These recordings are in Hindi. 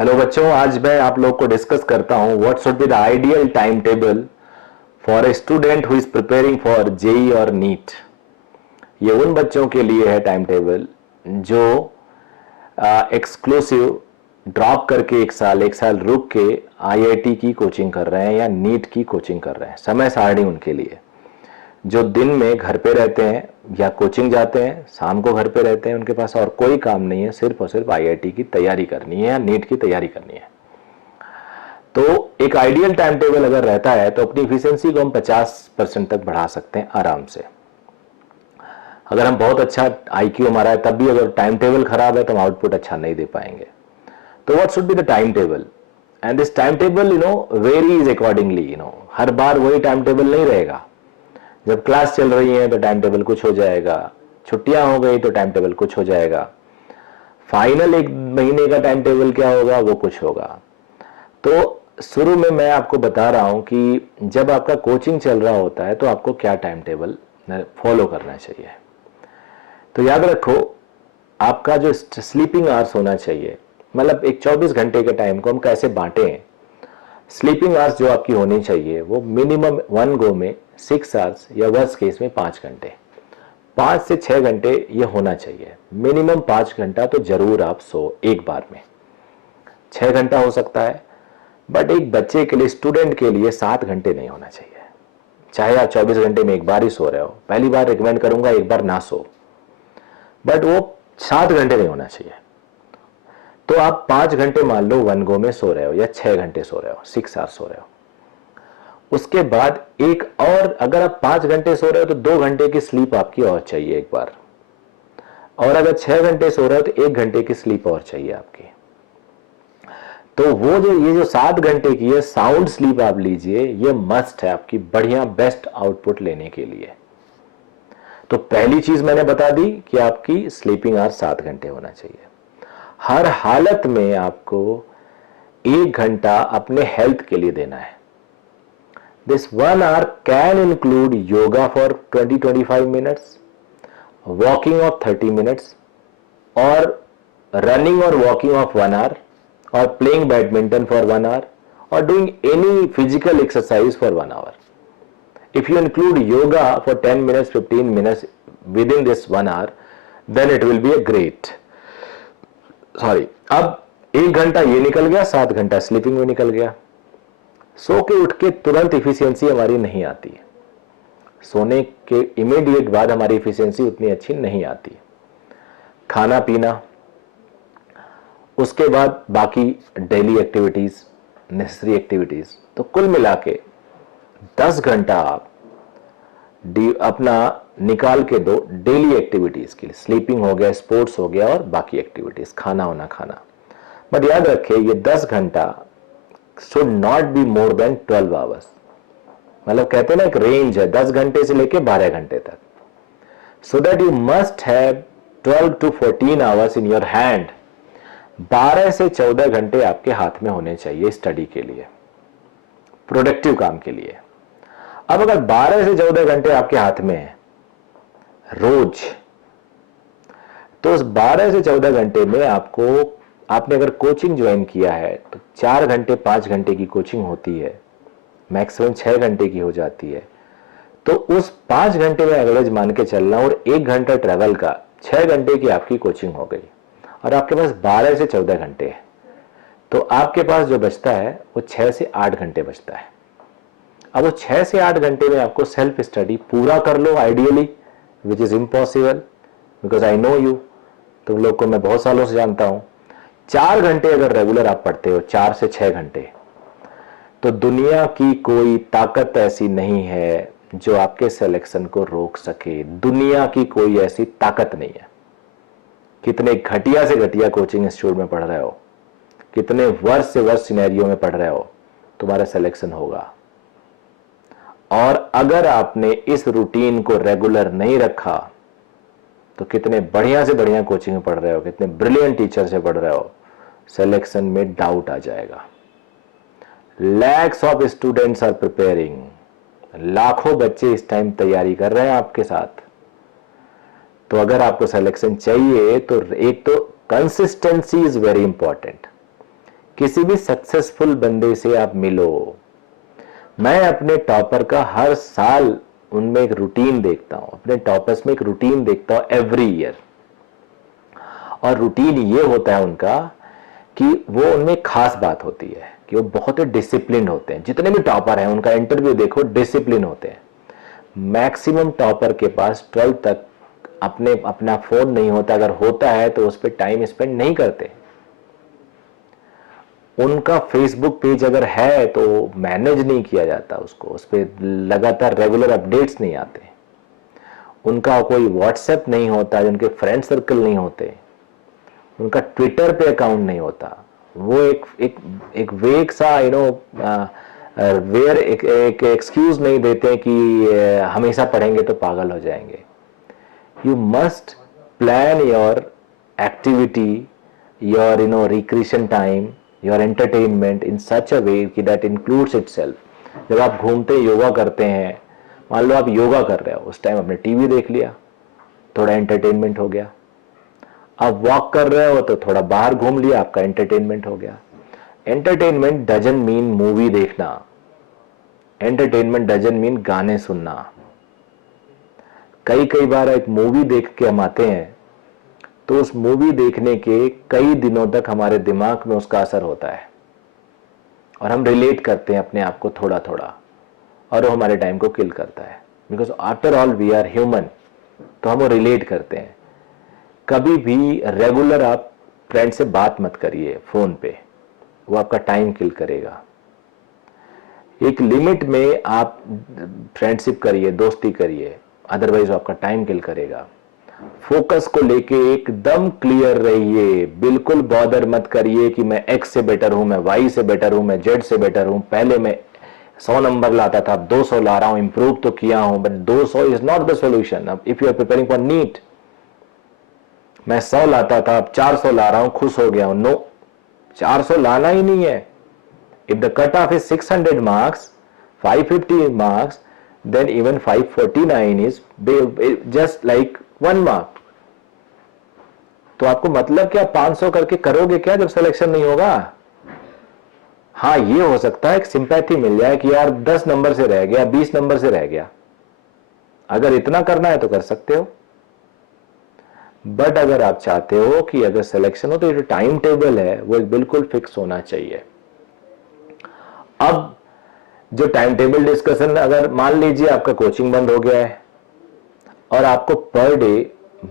हेलो बच्चों, आज मैं आप लोग को डिस्कस करता हूं what should be the ideal time table for a student who is preparing for JEE और नीट। ये उन बच्चों के लिए है टाइम टेबल जो एक्सक्लूसिव ड्रॉप करके एक साल रुक के आईआईटी की कोचिंग कर रहे हैं या नीट की कोचिंग कर रहे हैं। समय सारणी उनके लिए जो दिन में घर पे रहते हैं या कोचिंग जाते हैं, शाम को घर पे रहते हैं, उनके पास और कोई काम नहीं है, सिर्फ और सिर्फ आईआईटी की तैयारी करनी है या नीट की तैयारी करनी है। तो एक आइडियल टाइम टेबल अगर रहता है तो अपनी इफिशियंसी को हम 50% तक बढ़ा सकते हैं आराम से। अगर हम बहुत अच्छा आईक्यू हमारा है तब भी अगर टाइम टेबल खराब है तो हम आउटपुट अच्छा नहीं दे पाएंगे। तो what should be the time table, and this time table varies accordingly. हर बार वही टाइम टेबल नहीं रहेगा। जब क्लास चल रही है तो टाइम टेबल कुछ हो जाएगा, छुट्टियां हो गई तो टाइम टेबल कुछ हो जाएगा, फाइनल एक महीने का टाइम टेबल क्या होगा वो कुछ होगा। तो शुरू में मैं आपको बता रहा हूं कि जब आपका कोचिंग चल रहा होता है तो आपको क्या टाइम टेबल फॉलो करना चाहिए। तो याद रखो, आपका जो स्लीपिंग आवर्स होना चाहिए, मतलब एक 24 घंटे के टाइम को हम कैसे बांटे। स्लीपिंग आवर्स जो आपकी होनी चाहिए वो मिनिमम वन गो में 6 आवर्स या वर्स्ट केस में 5 घंटे, 5 से 6 घंटे ये होना चाहिए। मिनिमम 5 घंटा तो जरूर आप सो एक बार में। 6 घंटा हो सकता है, बट एक बच्चे के लिए, स्टूडेंट के लिए 7 घंटे नहीं होना चाहिए। चाहे आप 24 घंटे में एक बार ही सो रहे हो, पहली बार रिकमेंड करूंगा एक बार ना सो, बट वो 7 घंटे नहीं होना चाहिए। तो आप 5 घंटे मान लो वन गो में सो रहे हो या 6 घंटे सो रहे हो, 6 आवर्स सो रहे हो। उसके बाद एक और, अगर आप 5 घंटे सो रहे हो तो 2 घंटे की स्लीप आपकी और चाहिए एक बार, और अगर 6 घंटे सो रहे हो तो 1 घंटे की स्लीप और चाहिए आपकी। तो वो जो ये जो 7 घंटे की है साउंड स्लीप आप लीजिए, ये मस्ट है आपकी बढ़िया बेस्ट आउटपुट लेने के लिए। तो पहली चीज मैंने बता दी कि आपकी स्लीपिंग आवर 7 घंटे होना चाहिए। हर हालत में आपको 1 घंटा अपने हेल्थ के लिए देना है। This 1 hour can include yoga for 20-25 minutes, walking of 30 minutes, or running or walking of 1 hour, or playing badminton for 1 hour, or doing any physical exercise for 1 hour. If you include yoga for 10 minutes, 15 minutes within this 1 hour, then it will be a great. Sorry, अब 1 घंटा ये निकल गया, 7 घंटा स्लीपिंग में निकल गया। सो के उठ के तुरंत इफिशियंसी हमारी नहीं आती है, सोने के इमीडिएट बाद हमारी इफिशियंसी उतनी अच्छी नहीं आती। खाना पीना, उसके बाद बाकी डेली एक्टिविटीज, नेसेसरी एक्टिविटीज, तो कुल मिला के 10 घंटा आप अपना निकाल के दो डेली एक्टिविटीज के लिए। स्लीपिंग हो गया, स्पोर्ट्स हो गया और बाकी एक्टिविटीज, खाना होना खाना। बट याद रखें ये 10 घंटा should not be more than 12 hours। मतलब कहते हैं ना एक रेंज है 10 घंटे से लेके 12 घंटे तक। So that you must have 12 to 14 hours in your hand। 12 से 14 घंटे आपके हाथ में होने चाहिए स्टडी के लिए, प्रोडक्टिव काम के लिए। अब अगर 12 से 14 घंटे आपके हाथ में है रोज, तो उस 12 से 14 घंटे में आपने अगर कोचिंग ज्वाइन किया है तो 4 घंटे 5 घंटे की कोचिंग होती है, मैक्सिमम 6 घंटे की हो जाती है। तो उस 5 घंटे में एवरेज मान के चलना और 1 घंटा ट्रैवल का, 6 घंटे की आपकी कोचिंग हो गई और आपके पास 12 से 14 घंटे है। तो आपके पास जो बचता है वो 6 से 8 घंटे बचता है। अब वो 6 से 8 घंटे में आपको सेल्फ स्टडी पूरा कर लो ideally, which is impossible because I know you, तुम लोग को मैं बहुत सालों से जानता हूं। 4 घंटे अगर रेगुलर आप पढ़ते हो, 4 से 6 घंटे, तो दुनिया की कोई ताकत ऐसी नहीं है जो आपके सिलेक्शन को रोक सके। दुनिया की कोई ऐसी ताकत नहीं है। कितने घटिया से घटिया कोचिंग इंस्टीट्यूट में पढ़ रहे हो, कितने वर्ष से वर्ष सिनेरियो में पढ़ रहे हो, तुम्हारा सिलेक्शन होगा। और अगर आपने इस रूटीन को रेगुलर नहीं रखा तो कितने बढ़िया से बढ़िया कोचिंग में पढ़ रहे हो, कितने ब्रिलियंट टीचर से पढ़ रहे हो, सिलेक्शन में डाउट आ जाएगा। Lakhs of students are preparing, लाखों बच्चे इस टाइम तैयारी कर रहे हैं आपके साथ। तो अगर आपको सिलेक्शन चाहिए तो एक तो कंसिस्टेंसी इज वेरी इंपॉर्टेंट, किसी भी सक्सेसफुल बंदे से आप मिलो, मैं अपने टॉपर का हर साल उनमें एक रूटीन देखता हूं, अपने टॉपर्स में एक रूटीन देखता हूं एवरी ईयर। और रूटीन ये होता है उनका कि वो उनमें खास बात होती है कि वो बहुत ही डिसिप्लिन होते हैं। जितने भी टॉपर हैं उनका इंटरव्यू देखो, डिसिप्लिन होते हैं। मैक्सिमम टॉपर के पास 12 तक अपना फोन नहीं होता, अगर होता है तो उस पर टाइम स्पेंड नहीं करते। उनका फेसबुक पेज अगर है तो मैनेज नहीं किया जाता उसको, उस पर लगातार रेगुलर अपडेट्स नहीं आते। उनका कोई व्हाट्सएप नहीं होता, उनके फ्रेंड सर्कल नहीं होते, उनका ट्विटर पे अकाउंट नहीं होता। वो एक वेग सा वेयर एक एक्सक्यूज नहीं देते कि हमेशा पढ़ेंगे तो पागल हो जाएंगे। You must plan your activity, your recreation time, your entertainment in such a way कि दैट इंक्लूड्स इटसेल्फ। जब आप घूमते योगा करते हैं, मान लो आप योगा कर रहे हो, उस टाइम आपने टीवी देख लिया, थोड़ा एंटरटेनमेंट हो गया। आप वॉक कर रहे हो तो थोड़ा बाहर घूम लिया, आपका एंटरटेनमेंट हो गया। एंटरटेनमेंट डजंट मीन मूवी देखना, एंटरटेनमेंट डजंट मीन गाने सुनना। कई बार एक मूवी देख के हम आते हैं तो उस मूवी देखने के कई दिनों तक हमारे दिमाग में उसका असर होता है और हम रिलेट करते हैं अपने आप को थोड़ा थोड़ा, और वो हमारे टाइम को किल करता है। Because after all we are human, तो हम वो रिलेट करते हैं। कभी भी रेगुलर आप फ्रेंड से बात मत करिए फोन पे, वो आपका टाइम किल करेगा। एक लिमिट में आप फ्रेंडशिप करिए, दोस्ती करिए, अदरवाइज आपका टाइम किल करेगा। फोकस को लेके एकदम क्लियर रहिए, बिल्कुल बॉदर मत करिए कि मैं एक्स से बेटर हूं, मैं वाई से बेटर हूं, मैं जेड से बेटर हूं। पहले मैं 100 नंबर लाता था, 200 ला रहा हूं, इंप्रूव तो किया हूं, but 200 is not the solution. अब if you are preparing for NEET, मैं 100 लाता था, अब 400 ला रहा हूं, खुश हो गया हूं। नो, 400 लाना ही नहीं है। If the cut off is 600 marks, 550 marks, then even 549 is just like 1 mark। तो आपको मतलब क्या 500 करके करोगे क्या जब सिलेक्शन नहीं होगा? हाँ, ये हो सकता है एक सिंपैथी मिल जाए कि यार 10 नंबर से रह गया, 20 नंबर से रह गया। अगर इतना करना है तो कर सकते हो, बट अगर आप चाहते हो कि अगर सिलेक्शन हो तो ये टाइम टेबल है वो बिल्कुल फिक्स होना चाहिए। अब जो टाइम टेबल डिस्कशन, अगर मान लीजिए आपका कोचिंग बंद हो गया है और आपको पर डे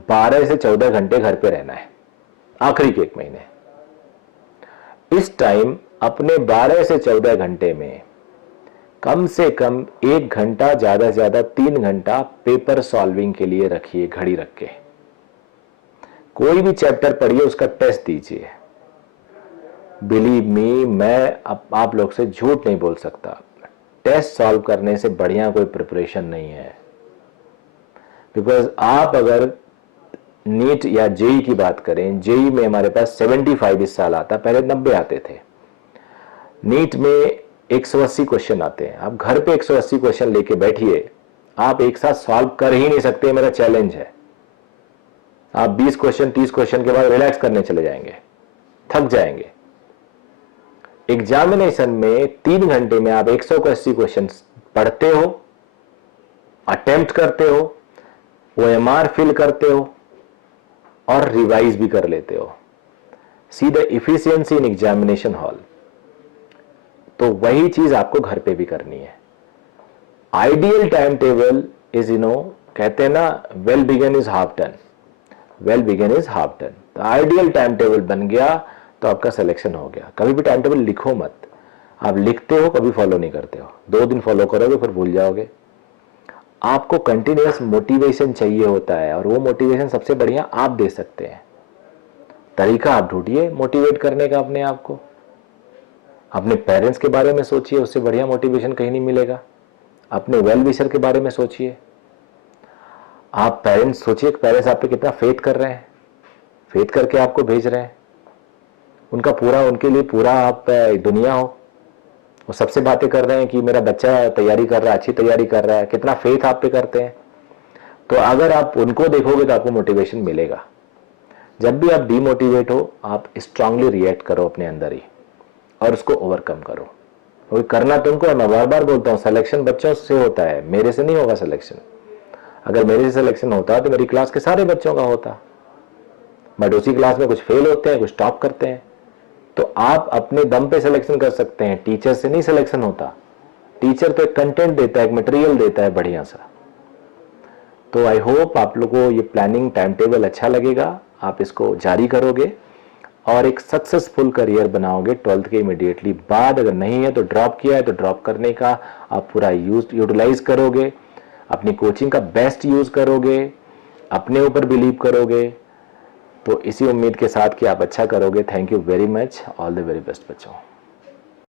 12 से 14 घंटे घर पे रहना है आखिरी के 1 महीने, इस टाइम अपने 12 से 14 घंटे में कम से कम 1 घंटा, ज्यादा से ज्यादा 3 घंटा पेपर सॉल्विंग के लिए रखिए, घड़ी रख के। कोई भी चैप्टर पढ़िए, उसका टेस्ट दीजिए। बिलीव मी, मैं आप लोग से झूठ नहीं बोल सकता, टेस्ट सॉल्व करने से बढ़िया कोई प्रिपरेशन नहीं है। बिकॉज आप अगर नीट या जेई की बात करें, जेई में हमारे पास 75 इस साल आता, पहले 90 आते थे। नीट में 180 क्वेश्चन आते हैं। आप घर पे 180 क्वेश्चन लेके बैठिए, आप एक साथ सॉल्व कर ही नहीं सकते, मेरा चैलेंज है। आप 20 क्वेश्चन 30 क्वेश्चन के बाद रिलैक्स करने चले जाएंगे, थक जाएंगे। एग्जामिनेशन में 3 घंटे में आप 180 क्वेश्चन पढ़ते हो, अटेम्प्ट करते हो, OMR फिल करते हो और रिवाइज भी कर लेते हो। See the efficiency in examination hall. तो वही चीज आपको घर पे भी करनी है। आइडियल टाइम टेबल इज कहते हैं ना, well begun is half done, well begun is half done. तो आइडियल टाइम टेबल बन गया तो आपका सिलेक्शन हो गया। कभी भी टाइम टेबल लिखो मत, आप लिखते हो कभी फॉलो नहीं करते हो, 2 दिन फॉलो करोगे फिर भूल जाओगे। आपको कंटिन्यूअस मोटिवेशन चाहिए होता है, और वो मोटिवेशन सबसे बढ़िया आप दे सकते हैं। तरीका आप ढूंढिए मोटिवेट करने का अपने आप को। अपने पेरेंट्स के बारे में सोचिए, उससे बढ़िया मोटिवेशन कहीं नहीं मिलेगा। अपने वेल विशर के बारे में सोचिए। आप पेरेंट्स सोचिए, पेरेंट्स आप पे कितना फेथ कर रहे हैं, फेथ करके आपको भेज रहे हैं। उनका पूरा, उनके लिए पूरा आप दुनिया हो, वो सबसे बातें कर रहे हैं कि मेरा बच्चा तैयारी कर रहा है, अच्छी तैयारी कर रहा है, कितना फेथ आप पे करते हैं। तो अगर आप उनको देखोगे तो आपको मोटिवेशन मिलेगा। जब भी आप डीमोटिवेट हो, आप स्ट्रांगली रिएक्ट करो अपने अंदर ही और उसको ओवरकम करो। क्योंकि करना तुमको है, मैं बार बार बोलता हूँ, सिलेक्शन बच्चों से होता है, मेरे से नहीं होगा सिलेक्शन। अगर मेरे से सिलेक्शन होता तो मेरी क्लास के सारे बच्चों का होता, बट उसी क्लास में कुछ फेल होते हैं, कुछ टॉप करते हैं। तो आप अपने दम पे सिलेक्शन कर सकते हैं, टीचर से नहीं सिलेक्शन होता। टीचर तो एक कंटेंट देता है, एक मटेरियल देता है बढ़िया सा। तो आई होप आप लोगों को ये प्लानिंग टाइम टेबल अच्छा लगेगा, आप इसको जारी करोगे और एक सक्सेसफुल करियर बनाओगे 12th के इमीडिएटली बाद। अगर नहीं है तो ड्रॉप किया है तो ड्रॉप करने का आप पूरा यूटिलाइज करोगे, अपनी कोचिंग का बेस्ट यूज करोगे, अपने ऊपर बिलीव करोगे। तो इसी उम्मीद के साथ कि आप अच्छा करोगे। Thank you very much, all the very best बच्चों।